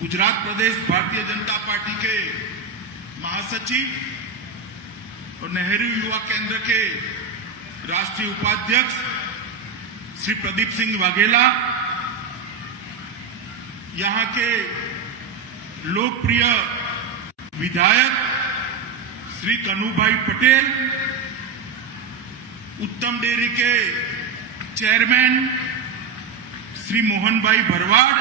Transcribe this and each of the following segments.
गुजरात प्रदेश Bharatiya Janata party के महासचिव और नेहरू युवा केंद्र के राष्ट्रीय उपाध्यक्ष श्री प्रदीप सिंह वाघेला, यहां के लोकप्रिय विधायक श्री कन्हूभाई पटेल, उत्तम डेयरी के चेयरमैन श्री मोहन भाई भरवाड़,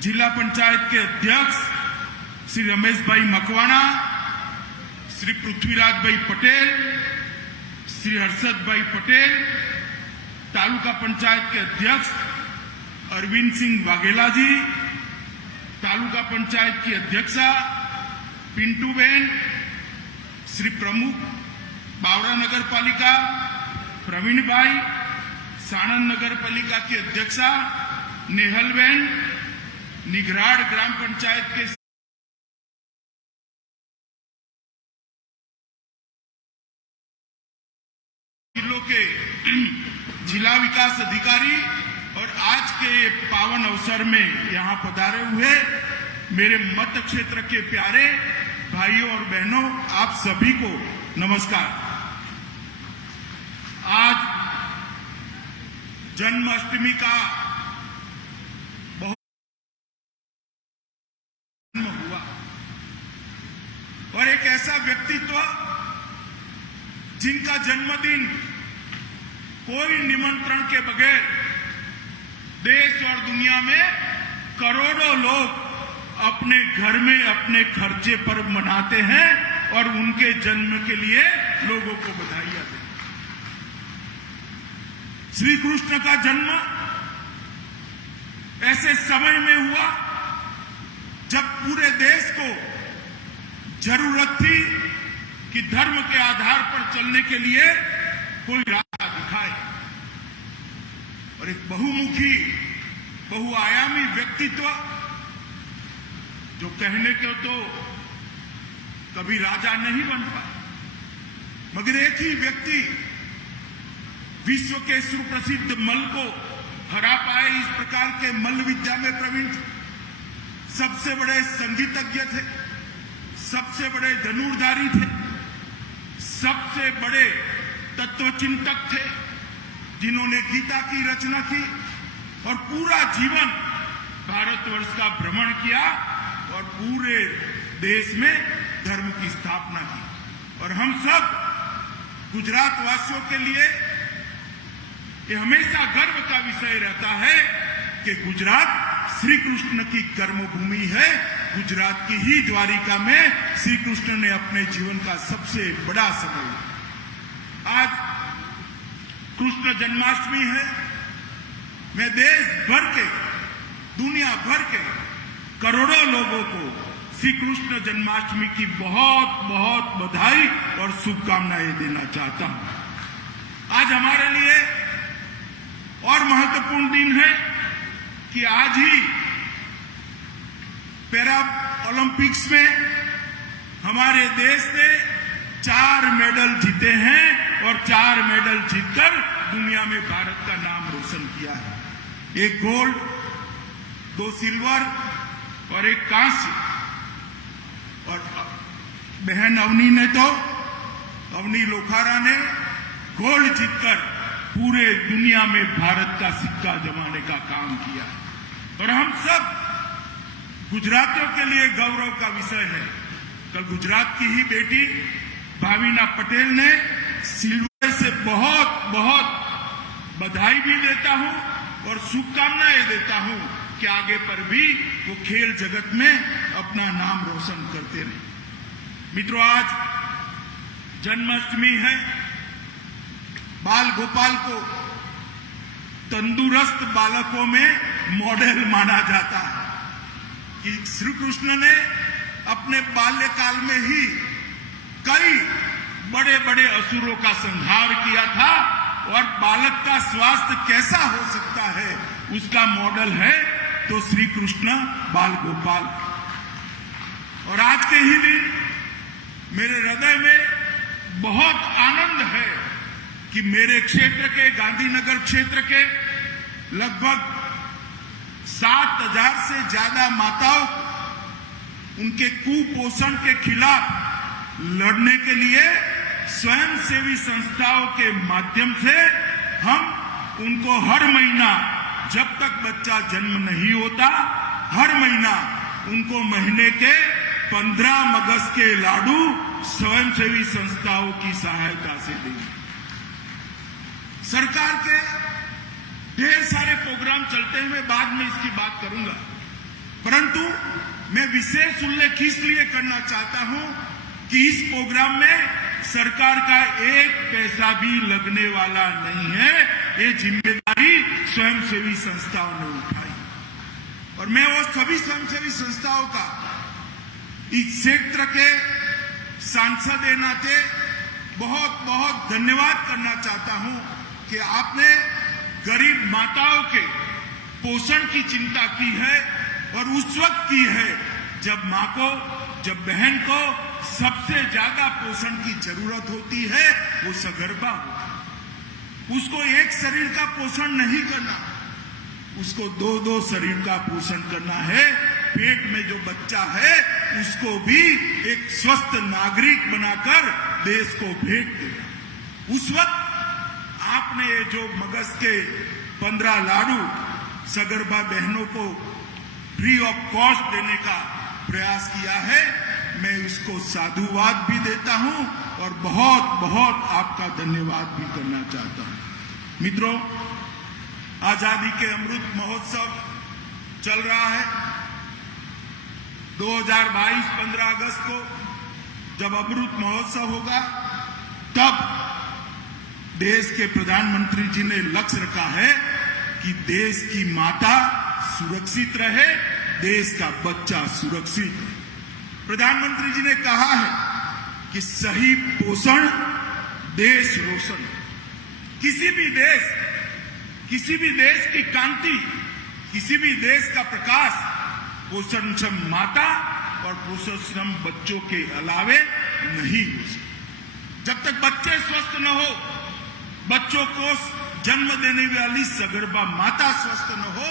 जिला पंचायत के अध्यक्ष श्री रमेश भाई मकवाणा, श्री पृथ्वीराज भाई पटेल, श्री हर्षद भाई पटेल, तालुका पंचायत के अध्यक्ष अरविंद सिंह वाघेला जी, तालुका पंचायत की अध्यक्षा पिंटू बेन, श्री प्रमुख बावरा नगर पालिका प्रवीण भाई, साणंद नगर पालिका की अध्यक्षा नेहल बेन, निगराड़ ग्राम पंचायत के जिलों के जिला विकास अधिकारी और आज के पावन अवसर में यहां पधारे हुए मेरे मत क्षेत्र के प्यारे भाइयों और बहनों, आप सभी को नमस्कार। आज जन्माष्टमी का बहुत हुआ और एक ऐसा व्यक्तित्व जिनका जन्मदिन कोई निमंत्रण के बगैर देश और दुनिया में करोड़ों लोग अपने घर में अपने खर्चे पर मनाते हैं और उनके जन्म के लिए लोगों को बधाइयां देते हैं। श्री कृष्ण का जन्म ऐसे समय में हुआ जब पूरे देश को जरूरत थी कि धर्म के आधार पर चलने के लिए कोई रास्ता दिखाए और एक बहुमुखी बहुआयामी व्यक्तित्व जो कहने को तो कभी राजा नहीं बन पाए, मगर एक ही व्यक्ति विश्व के सुप्रसिद्ध मल्ल को हरा पाए। इस प्रकार के मल्ल विद्या में प्रवीण थे, सबसे बड़े संगीतज्ञ थे, सबसे बड़े धनुर्धारी थे, सबसे बड़े तत्वचिंतक थे, जिन्होंने गीता की रचना की और पूरा जीवन भारतवर्ष का भ्रमण किया और पूरे देश में धर्म की स्थापना की। और हम सब गुजरात वासियों के लिए ये हमेशा गर्व का विषय रहता है कि गुजरात श्री कृष्ण की कर्मभूमि है। गुजरात की ही द्वारिका में श्री कृष्ण ने अपने जीवन का सबसे बड़ा समय। आज कृष्ण जन्माष्टमी है। मैं देश भर के, दुनिया भर के करोड़ों लोगों को श्री कृष्ण जन्माष्टमी की बहुत बहुत बधाई और शुभकामनाएं देना चाहता हूं। आज हमारे लिए और महत्वपूर्ण दिन है कि आज ही पैरा ओलंपिक्स में हमारे देश ने 4 मेडल जीते हैं और 4 मेडल जीतकर दुनिया में भारत का नाम रोशन किया है। 1 गोल्ड, 2 सिल्वर और 1 कांस्य। और बहन अवनी लोखारा ने गोल्ड जीतकर पूरे दुनिया में भारत का सिक्का जमाने का काम किया। और हम सब गुजरातियों के लिए गौरव का विषय है। कल गुजरात की ही बेटी भाविना पटेल ने सिल्वर से बहुत बहुत बधाई भी देता हूं और शुभकामनाएं देता हूं कि आगे पर भी वो खेल जगत में अपना नाम रोशन करते रहे। मित्रों, आज जन्माष्टमी है। बाल गोपाल को तंदुरुस्त बालकों में मॉडल माना जाता है कि श्री कृष्ण ने अपने बाल्यकाल में ही कई बड़े बड़े असुरों का संहार किया था और बालक का स्वास्थ्य कैसा हो सकता है उसका मॉडल है तो श्री कृष्ण बाल गोपाल। और आज के ही दिन मेरे हृदय में बहुत आनंद है कि मेरे क्षेत्र के गांधीनगर क्षेत्र के लगभग 7,000 से ज्यादा माताओं को उनके कुपोषण के खिलाफ लड़ने के लिए स्वयंसेवी संस्थाओं के माध्यम से हम उनको हर महीना, जब तक बच्चा जन्म नहीं होता, हर महीना उनको महीने के 15 मगज के लाडू स्वयंसेवी संस्थाओं की सहायता से देंगे। सरकार के ढेर सारे प्रोग्राम चलते हुए बाद में इसकी बात करूंगा, परंतु मैं विशेष उल्लेख इसलिए करना चाहता हूं कि इस प्रोग्राम में सरकार का एक पैसा भी लगने वाला नहीं है। ये जिम्मेदारी स्वयंसेवी संस्थाओं ने उठाई और मैं वो सभी स्वयंसेवी संस्थाओं का इस क्षेत्र के सांसद के नाते बहुत बहुत धन्यवाद करना चाहता हूं कि आपने गरीब माताओं के पोषण की चिंता की है और उस वक्त की है जब मां को, जब बहन को सबसे ज्यादा पोषण की जरूरत होती है, वो सगर्भा होती है। उसको एक शरीर का पोषण नहीं करना, उसको दो शरीर का पोषण करना है। पेट में जो बच्चा है उसको भी एक स्वस्थ नागरिक बनाकर देश को भेंट देना। उस वक्त आपने ये जो मगज के 15 लाडू सगर्भा बहनों को फ्री ऑफ कॉस्ट देने का प्रयास किया है, मैं इसको साधुवाद भी देता हूं और बहुत बहुत आपका धन्यवाद भी करना चाहता हूं। मित्रों, आजादी के अमृत महोत्सव चल रहा है। 2022 15 अगस्त को जब अमृत महोत्सव होगा, तब देश के प्रधानमंत्री जी ने लक्ष्य रखा है कि देश की माता सुरक्षित रहे, देश का बच्चा सुरक्षित रहे। प्रधानमंत्री जी ने कहा है कि सही पोषण देश रोशन। किसी भी देश की कांति, किसी भी देश का प्रकाश पोषणक्षम माता और पोषणक्षम बच्चों के अलावे नहीं हो सकता। जब तक बच्चे स्वस्थ न हो, बच्चों को जन्म देने वाली सगर्भा माता स्वस्थ न हो,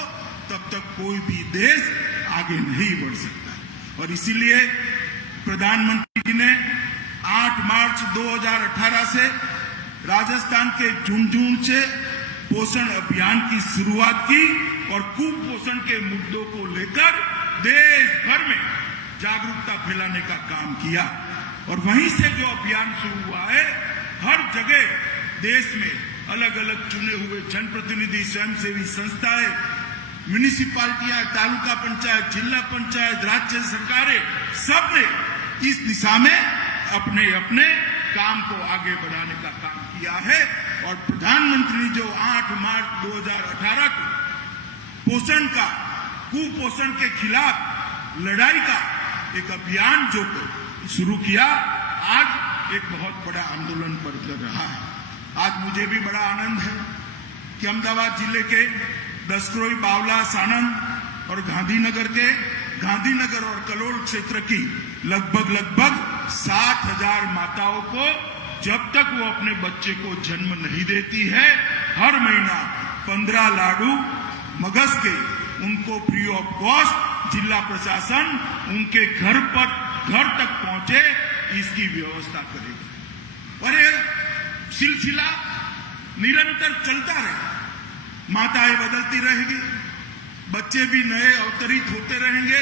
तब तक कोई भी देश आगे नहीं बढ़ सकता है। और इसीलिए प्रधानमंत्री जी ने 8 मार्च 2018 से राजस्थान के झुंझुनू से पोषण अभियान की शुरुआत की और कुपोषण के मुद्दों को लेकर देश भर में जागरूकता फैलाने का काम किया। और वहीं से जो अभियान शुरू हुआ है, हर जगह देश में अलग अलग चुने हुए जनप्रतिनिधि, स्वयंसेवी संस्थाएं, म्यूनिसिपालिटियां, तालुका पंचायत, जिला पंचायत, राज्य सरकारें, सबने इस दिशा में अपने अपने काम को आगे बढ़ाने का काम किया है। और प्रधानमंत्री जो 8 मार्च 2018 को पोषण का, कुपोषण के खिलाफ लड़ाई का एक अभियान जो शुरू किया, आज एक बहुत बड़ा आंदोलन बनकर रहा है। आज मुझे भी बड़ा आनंद है कि अहमदाबाद जिले के दसक्रोई, बावला, सानंद और गांधीनगर और कलोल क्षेत्र की लगभग 7,000 माताओं को, जब तक वो अपने बच्चे को जन्म नहीं देती है, हर महीना 15 लाडू मगज के उनको फ्री ऑफ कॉस्ट जिला प्रशासन उनके घर तक पहुंचे, इसकी व्यवस्था करेगा। और ये सिलसिला निरंतर चलता रहेगा। माताएं बदलती रहेगी, बच्चे भी नए अवतरित होते रहेंगे,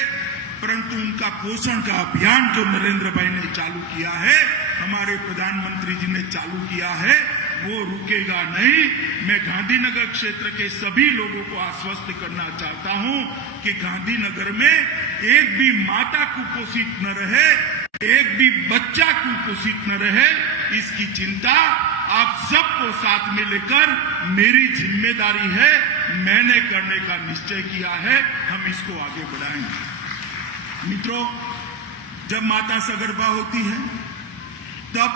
परंतु उनका पोषण का अभियान जो नरेंद्र भाई ने चालू किया है, हमारे प्रधानमंत्री जी ने चालू किया है, वो रुकेगा नहीं। मैं गांधीनगर क्षेत्र के सभी लोगों को आश्वस्त करना चाहता हूं कि गांधीनगर में एक भी माता कुपोषित न रहे, एक भी बच्चा कुपोषित न रहे, इसकी चिंता आप सबको साथ में लेकर मेरी जिम्मेदारी है, मैंने करने का निश्चय किया है, हम इसको आगे बढ़ाएंगे। मित्रों, जब माता सगर्भा होती है तब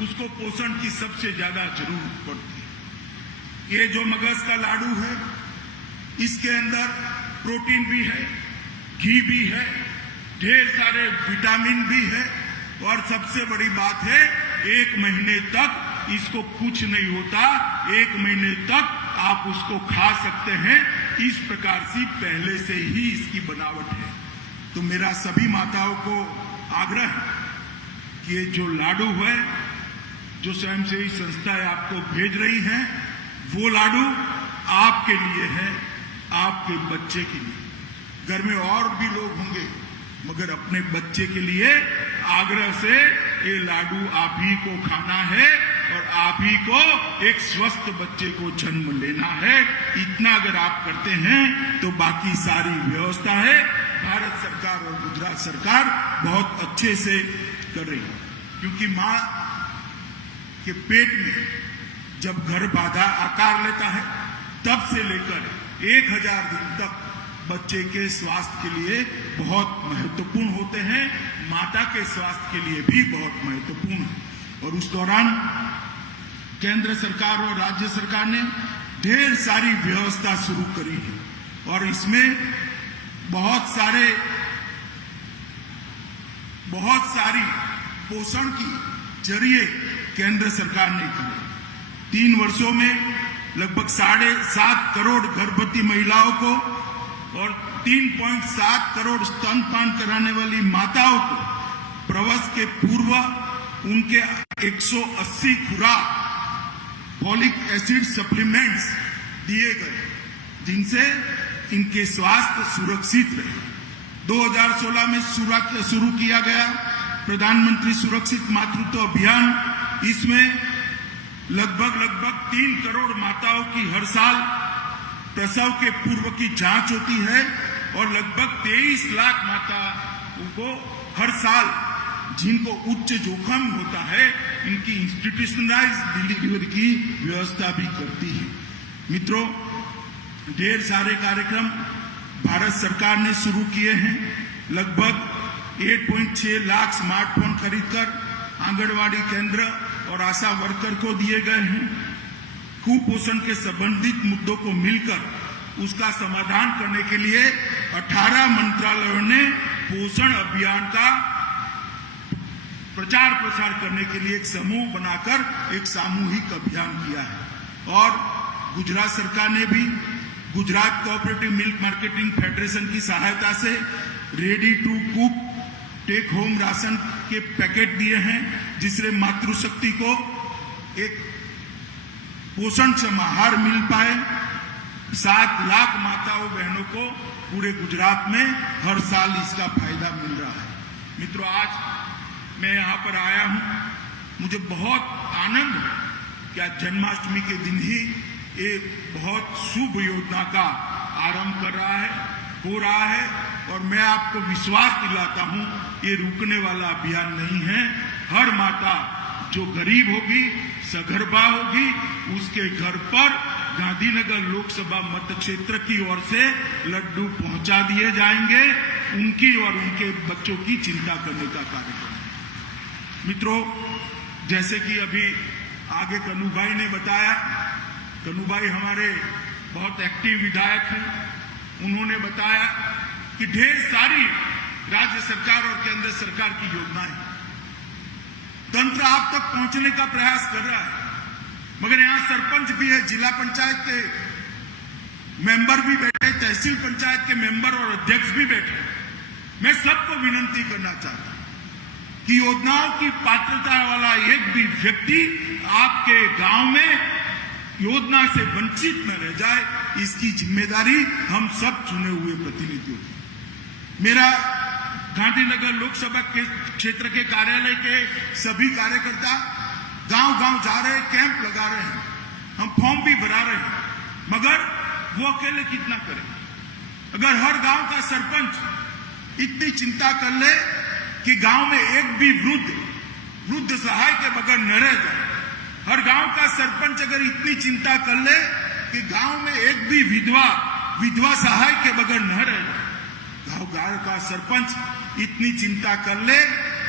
उसको पोषण की सबसे ज्यादा जरूरत पड़ती है। ये जो मगज का लाडू है, इसके अंदर प्रोटीन भी है, घी भी है, ढेर सारे विटामिन भी है और सबसे बड़ी बात है, 1 महीने तक इसको कुछ नहीं होता। 1 महीने तक आप उसको खा सकते हैं। इस प्रकार से पहले से ही इसकी बनावट है। तो मेरा सभी माताओं को आग्रह है कि ये जो लाडू है, जो स्वयंसेवी संस्थाएं आपको भेज रही हैं, वो लाडू आपके लिए है, आपके बच्चे के लिए। घर में और भी लोग होंगे, मगर अपने बच्चे के लिए आग्रह से ये लाडू आप ही को खाना है और आप ही को एक स्वस्थ बच्चे को जन्म लेना है। इतना अगर आप करते हैं तो बाकी सारी व्यवस्था है भारत सरकार और गुजरात सरकार बहुत अच्छे से कर रही है। क्योंकि मां के पेट में जब गर्भाधा आकार लेता है, तब से लेकर 1000 दिन तक बच्चे के स्वास्थ्य के लिए बहुत महत्वपूर्ण होते हैं, माता के स्वास्थ्य के लिए भी बहुत महत्वपूर्ण है। और उस दौरान केंद्र सरकार और राज्य सरकार ने ढेर सारी व्यवस्था शुरू करी है और इसमें बहुत सारी पोषण की जरिए केंद्र सरकार ने किए। 3 वर्षों में लगभग 7.5 करोड़ गर्भवती महिलाओं को और 3.7 करोड़ स्तनपान कराने वाली माताओं को प्रसव के पूर्व उनके 180 खुराक फॉलिक एसिड सप्लीमेंट्स दिए गए, जिनसे इनके स्वास्थ्य सुरक्षित रहे। 2016 में शुरू किया गया प्रधानमंत्री सुरक्षित मातृत्व अभियान। इसमें लगभग 3 करोड़ माताओं की हर साल प्रसव के पूर्व की जांच होती है और लगभग 23 लाख माताओं को हर साल जिनको उच्च जोखिम होता है, इनकी इंस्टीट्यूशनलाइज्ड डिलीवरी की व्यवस्था भी करती है। मित्रों, ढेर सारे कार्यक्रम भारत सरकार ने शुरू किए हैं। लगभग 8.6 लाख स्मार्टफोन खरीदकर आंगनवाड़ी केंद्र और आशा वर्कर को दिए गए हैं। कुपोषण के संबंधित मुद्दों को मिलकर उसका समाधान करने के लिए 18 मंत्रालयों ने पोषण अभियान का प्रचार प्रसार करने के लिए एक समूह बनाकर एक सामूहिक अभियान किया है। और गुजरात सरकार ने भी Gujarat cooperative milk marketing federation की सहायता से ready to cook take home ration के पैकेट दिए हैं, जिससे मातृशक्ति को एक पोषण समाहार मिल पाए। 7 लाख माताओं बहनों को पूरे गुजरात में हर साल इसका फायदा मिल रहा है। मित्रों, आज मैं यहाँ पर आया हूँ, मुझे बहुत आनंद है कि आज जन्माष्टमी के दिन ही एक बहुत शुभ योजना का आरंभ हो रहा है और मैं आपको विश्वास दिलाता हूँ, ये रुकने वाला अभियान नहीं है। हर माता जो गरीब होगी, सगर्भा होगी, उसके घर पर गांधीनगर लोकसभा मत क्षेत्र की ओर से लड्डू पहुंचा दिए जाएंगे। उनकी और उनके बच्चों की चिंता करने का कार्यक्रम। मित्रों, जैसे कि अभी आगे कन्नू भाई ने बताया, कन्नू भाई हमारे बहुत एक्टिव विधायक हैं। उन्होंने बताया कि ढेर सारी राज्य सरकार और केंद्र सरकार की योजनाएं तंत्र आप तक पहुंचने का प्रयास कर रहा है, मगर यहां सरपंच भी है, जिला पंचायत के मेंबर भी बैठे, तहसील पंचायत के मेंबर और अध्यक्ष भी बैठे। मैं सबको विनती करना चाहता हूं कि योजनाओं की पात्रता वाला एक भी व्यक्ति आपके गांव में योजना से वंचित न रह जाए, इसकी जिम्मेदारी हम सब चुने हुए प्रतिनिधियों की। मेरा गांधीनगर लोकसभा के क्षेत्र के कार्यालय के सभी कार्यकर्ता गांव-गांव जा रहे हैं, कैंप लगा रहे हैं, हम फॉर्म भी भरा रहे हैं, मगर वो अकेले कितना करें? अगर हर गांव का सरपंच इतनी चिंता कर ले कि गांव में एक भी वृद्ध सहाय के बगैर न रह जाए, हर गांव का सरपंच अगर इतनी चिंता कर ले कि गांव में एक भी विधवा सहाय के बगैर न रह जाए, गांव का सरपंच इतनी चिंता कर ले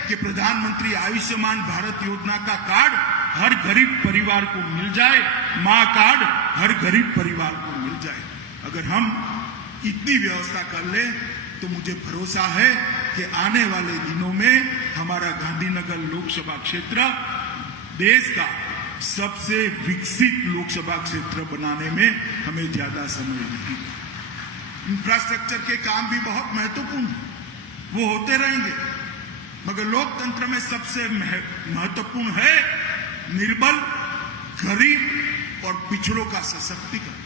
कि प्रधानमंत्री आयुष्मान भारत योजना का कार्ड हर गरीब परिवार को मिल जाए, मां कार्ड हर गरीब परिवार को मिल जाए। अगर हम इतनी व्यवस्था कर ले तो मुझे भरोसा है कि आने वाले दिनों में हमारा गांधीनगर लोकसभा क्षेत्र देश का सबसे विकसित लोकसभा क्षेत्र बनाने में हमें ज्यादा समय लगेगा। इंफ्रास्ट्रक्चर के काम भी बहुत महत्वपूर्ण है, वो होते रहेंगे, मगर लोकतंत्र में सबसे महत्वपूर्ण है निर्बल, गरीब और पिछड़ों का सशक्तिकरण,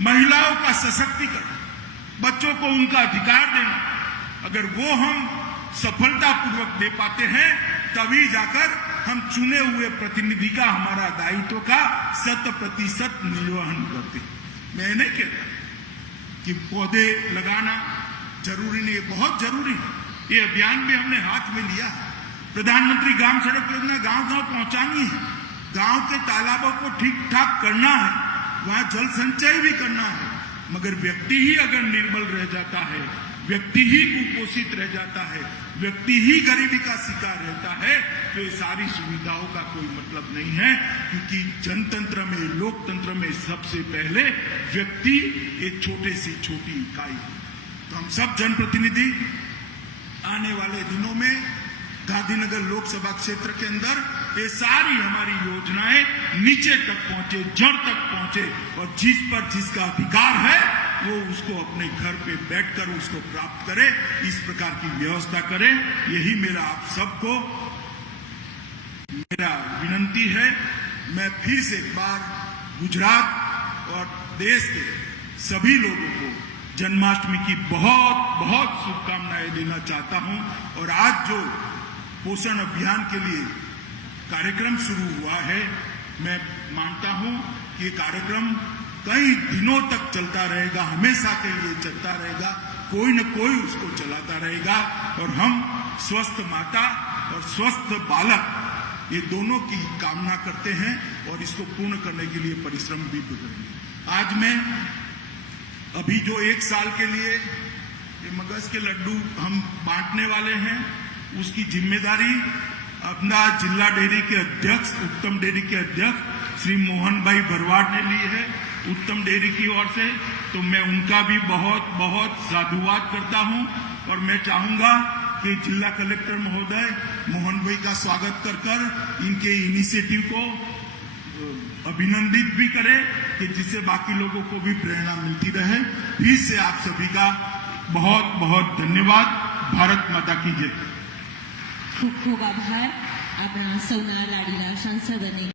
महिलाओं का सशक्तिकरण, बच्चों को उनका अधिकार देना। अगर वो हम सफलतापूर्वक दे पाते हैं तभी जाकर हम चुने हुए प्रतिनिधि का, हमारा दायित्व का 100% निर्वहन करते। मैं नहीं कहता कि पौधे लगाना जरूरी नहीं है, बहुत जरूरी है। ये अभियान भी हमने हाथ में लिया है। प्रधानमंत्री ग्राम सड़क योजना गांव-गांव पहुंचानी है, गांव के तालाबों को ठीक ठाक करना है, वहां जल संचय भी करना है। मगर व्यक्ति ही अगर निर्बल रह जाता है, व्यक्ति ही कुपोषित रह जाता है, व्यक्ति ही गरीबी का शिकार रहता है, तो ये सारी सुविधाओं का कोई मतलब नहीं है। क्योंकि जनतंत्र में, लोकतंत्र में सबसे पहले व्यक्ति एक छोटे से छोटी इकाई है। तो हम सब जनप्रतिनिधि आने वाले दिनों में गांधीनगर लोकसभा क्षेत्र के अंदर ये सारी हमारी योजनाएं नीचे तक पहुंचे, जड़ तक पहुंचे, और जिस पर जिसका अधिकार है वो उसको अपने घर पे बैठकर उसको प्राप्त करे, इस प्रकार की व्यवस्था करें। यही मेरा आप सबको मेरा विनती है। मैं फिर से एक बार गुजरात और देश के सभी लोगों को जन्माष्टमी की बहुत बहुत शुभकामनाएं देना चाहता हूं। और आज जो पोषण अभियान के लिए कार्यक्रम शुरू हुआ है, मैं मानता हूं कि ये कार्यक्रम कई दिनों तक चलता रहेगा, हमेशा के लिए चलता रहेगा, कोई न कोई उसको चलाता रहेगा। और हम स्वस्थ माता और स्वस्थ बालक ये दोनों की कामना करते हैं और इसको पूर्ण करने के लिए परिश्रम भी करेंगे। आज मैं अभी जो 1 साल के लिए ये मगज के लड्डू हम बांटने वाले हैं, उसकी जिम्मेदारी अपना जिला डेयरी के अध्यक्ष, उत्तम डेयरी के अध्यक्ष श्री मोहन भाई भरवाड़ ने ली है, उत्तम डेयरी की ओर से। तो मैं उनका भी बहुत बहुत साधुवाद करता हूं और मैं चाहूंगा कि जिला कलेक्टर महोदय मोहन भाई का स्वागत कर इनके इनिशिएटिव को अभिनंदित भी करें, कि जिससे बाकी लोगों को भी प्रेरणा मिलती रहे। फिर से आप सभी का बहुत बहुत धन्यवाद। भारत माता की जय। खूब खूब आभार आपना सौना लाडीला सांसद।